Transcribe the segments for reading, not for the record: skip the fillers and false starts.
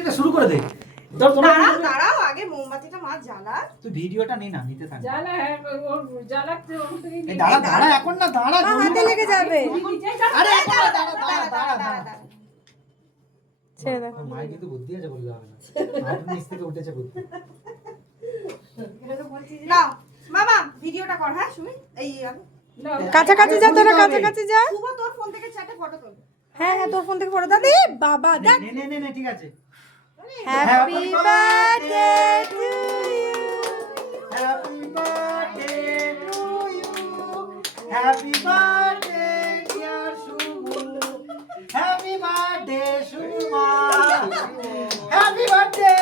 এটা শুরু করে দে। দাঁড়াও আগে মোমবাতিটা মা জ্বালা। তুই ভিডিওটা নে না, নিতে থাক। জ্বালা হ্যাঁ ওর জ্বালাতে ওর থেকে এই দাঁড়া এখন না, দাঁড়া। হাতে লেগে যাবে। আরে এখন দাঁড়া। ছেড়ে দাও। মায়ের কিন্তু বুদ্ধি আছে বললে হবে না। হাত নিচ থেকে উঠেছে বুদ্ধি। নাও মামা ভিডিওটা কর। হ্যাঁ সুমি এই কাছাকাছি যা, তোরা কাছাকাছি যা। শুভ তোর ফোন থেকে চারটে ফটো তোল। হ্যাঁ হ্যাঁ, তোর ফোন থেকে ফটো দাও। বাবা দেখ। নে ঠিক আছে। Happy birthday to you. Happy birthday to you. Happy birthday dear Shubhu. Happy birthday Shubha. Happy birthday.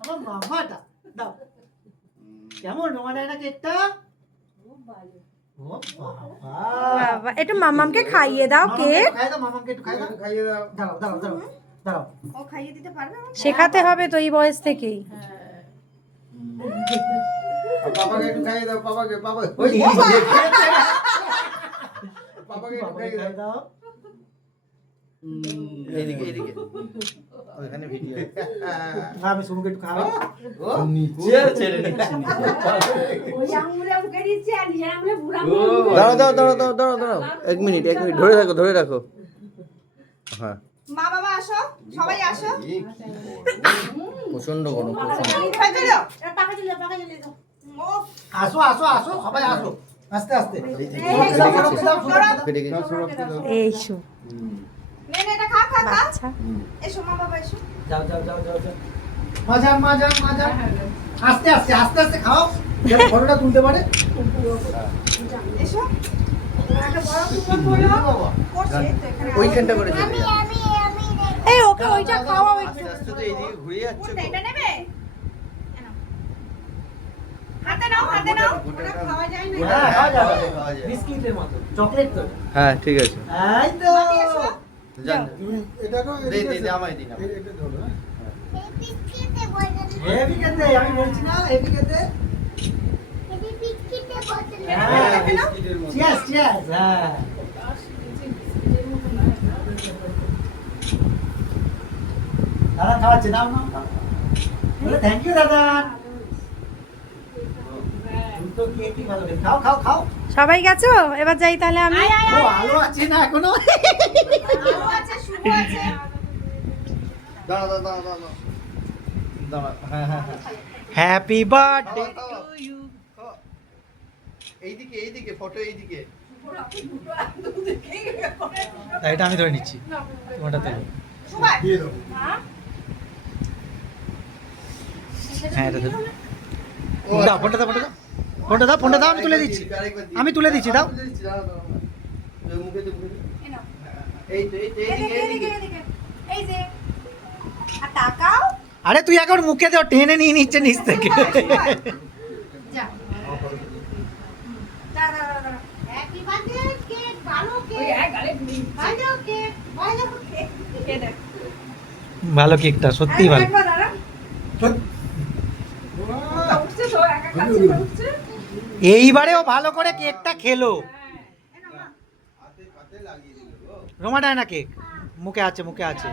আমার মামাটা দাও। কেমন রোমানায় না কেকটা? খুব ভালো। ও বাবা, একটু মামামকে খাইয়ে দাও কেক। খাইয়ে দাও, মামামকে একটু খাইয়ে দাও। দাঁড়াও। ও খাইয়ে দিতে পারবে? শেখাতে হবে তো এই বয়স থেকেই। পাপাকে একটু খাইয়ে দাও, পাপাকে ওই পাপাকে একটু খাইয়ে দাও। এইদিকে ওখানে ভিডিও আমি শুনুকে একটু খাওয়া। নিচে ছেড়ে নিচ্ছি ওই আঙুলে মুখে দিচ্ছে আর নিজের আঙুলে বুড়া দাঁড়াও 1 মিনিট ধরে রাখো হ্যাঁ মা বাবা আসো, সবাই আসো। প্রচন্ড গরম খাইতে দাও। ও আসো সবাই আসো। আস্তে এইসো নে এটা খা। বাচ্চা। এসো মা বাবা এসো। যাও। মজা। আস্তে খাও। যাতে ফটোটা তুলতে পারে। এসো। একটা বড় কুকুর হলো। করছে তো এখানে। ওইখানটা করে যাবে এই ওকে ওইটা খাওয়াও একটু। আস্তে তো এইদিকে ঘুরে যাচ্ছে কোনটা এটা নেবে? হাতে নাও। ওটা খাওয়া যায় না। হ্যাঁ, খাওয়া যাবে। খাওয়া যায়। বিস্কিটের মতো, চকলেট তো। হ্যাঁ ঠিক আছে এই তো। মামি এসো। জান এটাকেও দে আমায় দিন এটা ধরো হ্যাঁ। হেভি খেতে, আমি বলছি না হেভি খেতে। হ্যাঁ, খেতে নাও। চিয়ার্স। হ্যাঁ। দাদা খাওয়াচ্ছে, নাও। বলে থ্যাংক ইউ দাদা। তুমি তো কেকই ভালো খেতে। খাও। সবাই গেছো? এবার যাই তাহলে আমি। ও আলো আছে না এখনো? আলো আছে, শুভ আছে। দাঁড়া হ্যাঁ হ্যাপি বার্থডে। এইদিকে ফটো এইদিকে এটা আমি ধরে নিচ্ছি, তোমারটা তো। সবাই দিয়ে দাও। হ্যাঁ এটা ধরো। দাও ফোনটা দাও, আমি তুলে দিচ্ছি দাও। এদিকে। এই যে আর তাকাও। আরে তুই এখন মুখে দাও, টেনে নিয়ে নিচ্ছে নিচ থেকে। যা। দাঁড়া। হ্যাপি বার্থডে কেক, ভালো ওই কেক। এক গালে ঘুরি ভালো কেক। কে দেখ। ভালো কেকটা, সত্যি ভালো। একবার দাঁড়া। উঠছে তো একা কাছে উঠছে এইবারে ও ভালো করে কেকটা খেলো। রোমাডায়না কেক মুখে আছে। আচ্ছা